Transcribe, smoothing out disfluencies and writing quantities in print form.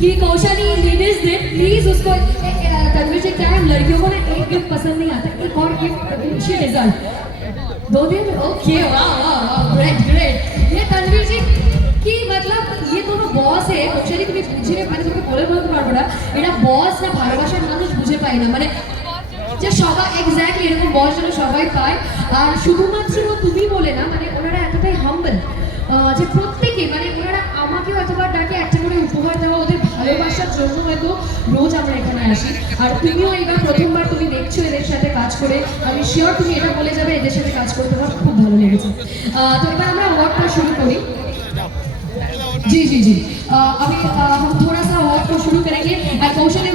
कि कौशली लेडीज ने प्लीज उसको तन्वीर जी क्या है, लड़कियों को ना एक गिफ्ट पसंद नहीं आता, एक और गिफ्ट शी डिजर्व। 2 दिन ओके, वाह वाह वाह, ग्रेट ग्रेट। ये तन्वीर जी কি मतलब ये दोनों বস है কৌশলী, তুমি বুঝিয়ে মানে তোকে বলে বলতে পারবো না এটা বস না ভালোবাসার মানুষ বুঝে পায় না, মানে যে সবাই এক্স্যাক্টলি এরকম বস যেন সবাই পায়। আর শুধুমাত্র তুমি বলে না, মানে ওনারা এতটাই হাম্বল যে প্রত্যেকে মানে ওনারা আমাকেও এতবার ডাকে একটা করে উপহার দেওয়া, ওদের ভালোবাসার জন্য হয়তো রোজ আমরা এখানে আসি। আর তুমিও এবার প্রথমবার তুমি দেখছো এদের সাথে কাজ করে, আমি শিওর তুমি এটা বলে যাবে এদের সাথে কাজ করে তোমার খুব ভালো লেগেছে। তো এবার আমরা ওয়ার্কটা শুরু করি। जी जी जी, अभी हम थोड़ा सा वॉक को शुरू करेंगे। कौशल